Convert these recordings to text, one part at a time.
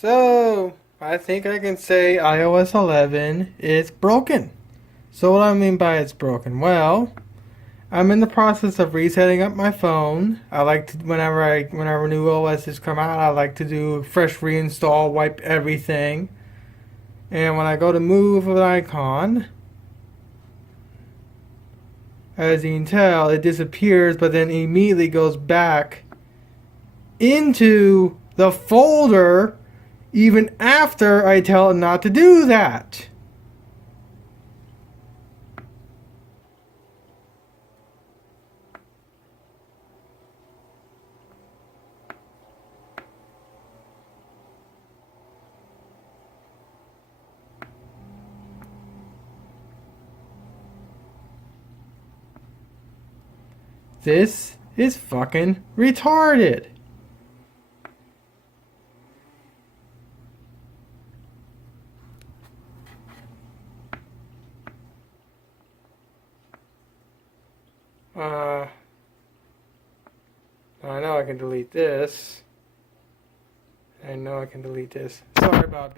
So, I think I can say iOS 11 is broken. So what do I mean by it's broken? Well, I'm in the process of resetting up my phone. I like to whenever new OSs come out, I like to do a fresh reinstall, wipe everything. And when I go to move an icon, as you can tell, it disappears, but then immediately goes back into the folder even after I tell it not to do that. This is fucking retarded. Uh, I know I can delete this. I know I can delete this. Sorry about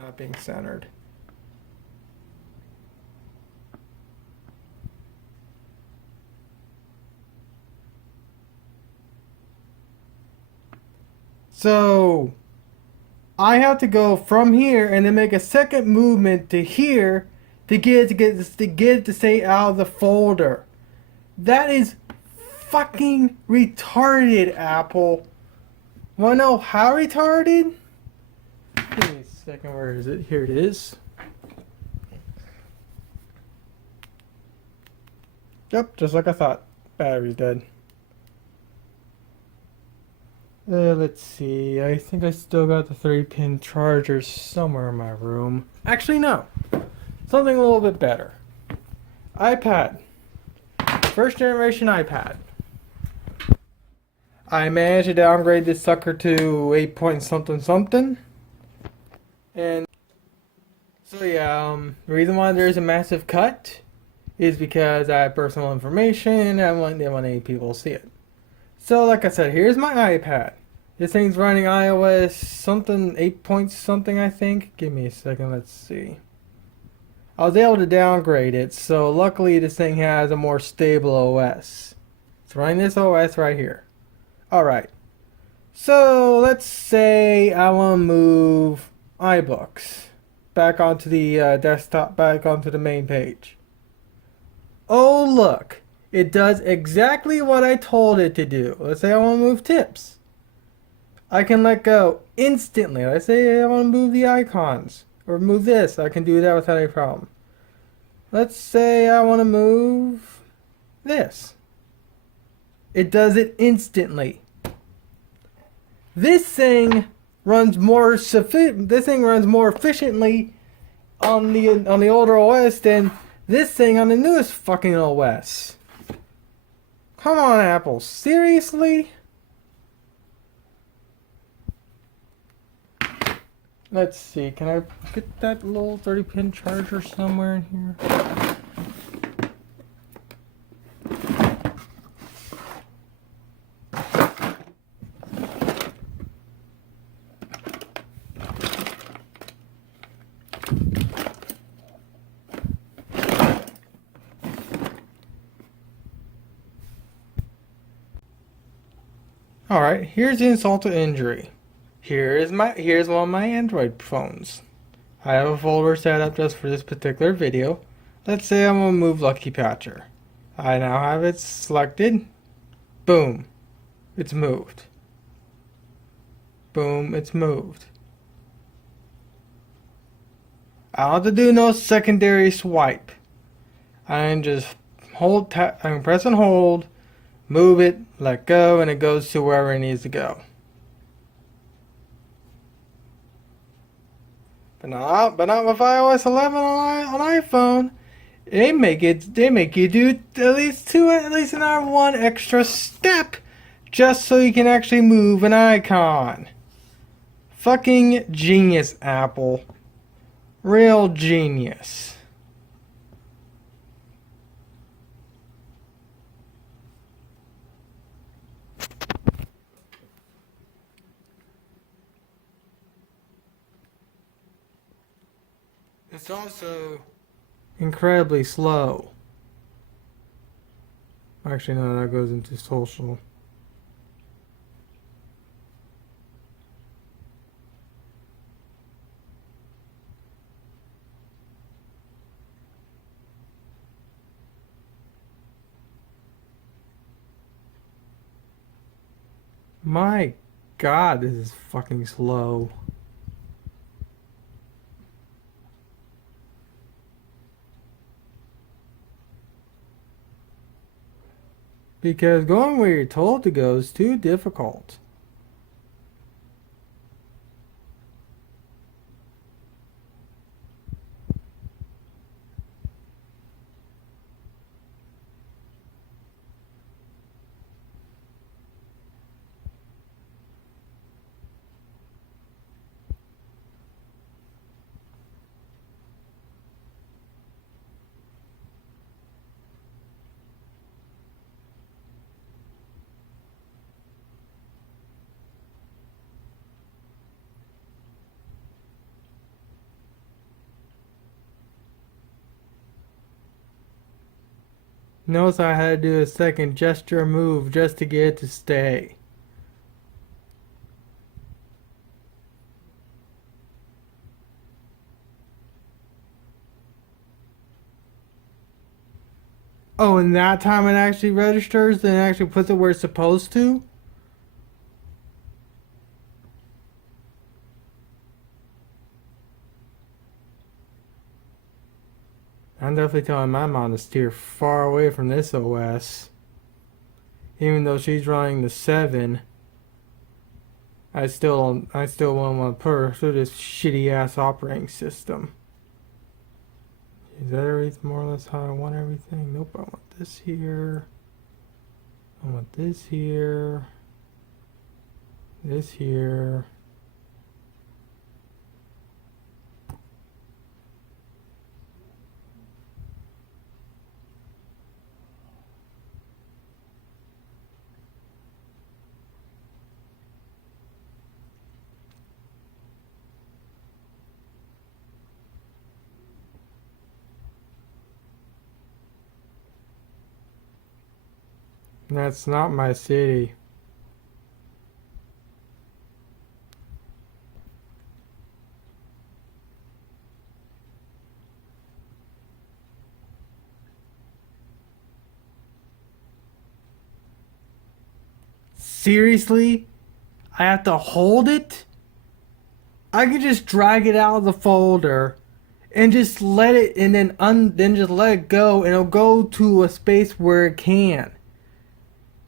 not being centered. So I have to go from here and then make a second movement to here to get it to stay out of the folder. That is fucking retarded, Apple. Wanna know how retarded? Give me a second, where is it? Here it is. Yep, just like I thought. Battery's dead. Let's see. I think I still got the 3-pin charger somewhere in my room. Actually, no. Something a little bit better. iPad. First generation iPad. I managed to downgrade this sucker to 8 point something something. And so yeah, the reason why there's a massive cut is because I have personal information and I didn't want any people to see it. So like I said, here's my iPad. This thing's running iOS something 8 point something, I think. Give me a second, let's see. I was able to downgrade it, so luckily this thing has a more stable OS. It's running this OS right here. Alright. So let's say I want to move iBooks back onto the desktop, back onto the main page. Oh look, it does exactly what I told it to do. Let's say I want to move tips. I can let go instantly. Let's say I want to move the icons or move this. I can do that without any problem. Let's say I want to move this. It does it instantly. This thing runs more efficiently on the older OS than this thing on the newest fucking OS. Come on, Apple. Seriously? Let's see. Can I get that little 30-pin charger somewhere in here? Alright, here's the insult to injury. Here's one of my Android phones. I have a folder set up just for this particular video. Let's say I'm gonna move Lucky Patcher. I now have it selected. Boom. It's moved. Boom, it's moved. I don't have to do no secondary swipe. I can just I can press and hold, move it, let go, and it goes to wherever it needs to go. But not with iOS 11 on iPhone. They make you do at least another one extra step just so you can actually move an icon. Fucking genius, Apple. Real genius. It's also incredibly slow. Actually, no, that goes into social. My God, this is fucking slow. Because going where you're told to go is too difficult. Notice I had to do a second gesture move just to get it to stay. Oh, and that time it actually registers and actually puts it where it's supposed to? I'm definitely telling my mom to steer far away from this OS. Even though she's running the 7, I still won't want to put her through this shitty ass operating system. Is that everything more or less how I want everything? Nope, I want this here. I want this here. This here. That's not my city. Seriously? I have to hold it? I could just drag it out of the folder and just let it and then just let it go and it'll go to a space where it can.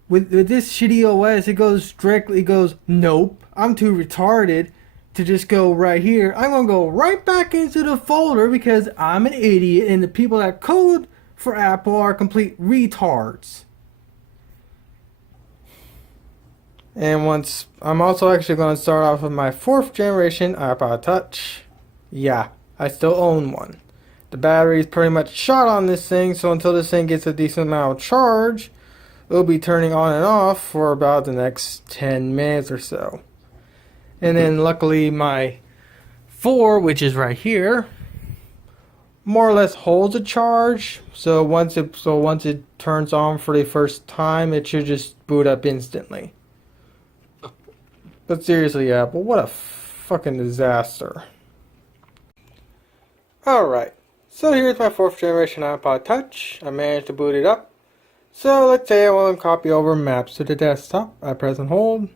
With this shitty OS, it goes, nope, I'm too retarded to just go right here. I'm gonna go right back into the folder because I'm an idiot and the people that code for Apple are complete retards. And once I'm also actually going to start off with my 4th generation iPod Touch. Yeah, I still own one. The battery is pretty much shot on this thing, so until this thing gets a decent amount of charge, it'll be turning on and off for about the next 10 minutes or so. And then luckily my 4, which is right here, more or less holds a charge. So once it turns on for the first time, it should just boot up instantly. But seriously, Apple, what a fucking disaster. Alright, so here's my 4th generation iPod Touch. I managed to boot it up. So let's say I want to copy over maps to the desktop. I press and hold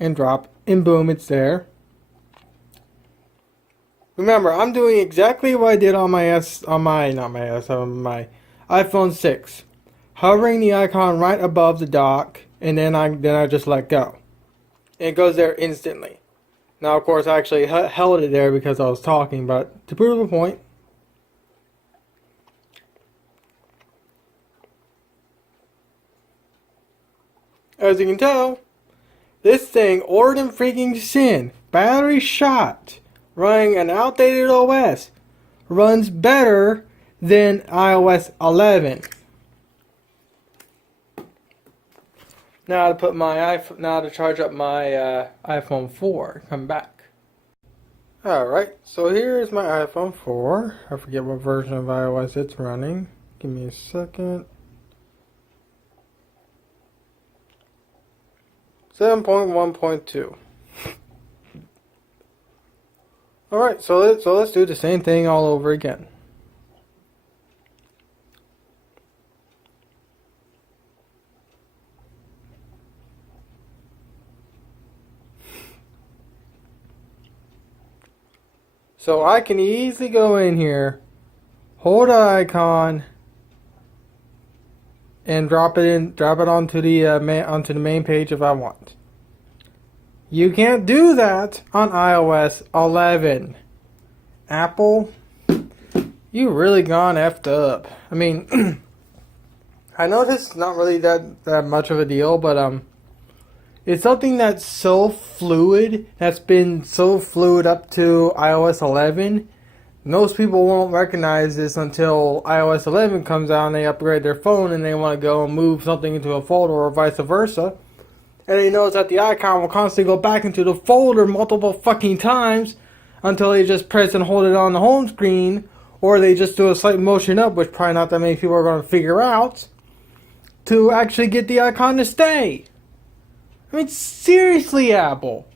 and drop, and boom, it's there. Remember, I'm doing exactly what I did on my iPhone 6. Hovering the icon right above the dock, and then I just let go. And it goes there instantly. Now, of course, I actually held it there because I was talking, but to prove a point, as you can tell, this thing, ordered in freaking sin, battery shot, running an outdated OS, runs better than iOS 11. Now to put my now to charge up my iPhone 4. Come back. Alright, so here's my iPhone 4. I forget what version of iOS it's running. Give me a second. 7.1.2. Alright, so let's do the same thing all over again. So I can easily go in here, hold an icon, and drop it onto the main page if I want. You can't do that on iOS 11. Apple, you really gone effed up. I mean, I know this is not really that much of a deal, but it's something that's so fluid, that's been so fluid up to iOS 11. Most people won't recognize this until iOS 11 comes out and they upgrade their phone and they want to go and move something into a folder or vice versa. And they notice that the icon will constantly go back into the folder multiple fucking times until they just press and hold it on the home screen, or they just do a slight motion up, which probably not that many people are going to figure out, to actually get the icon to stay. I mean, seriously, Apple.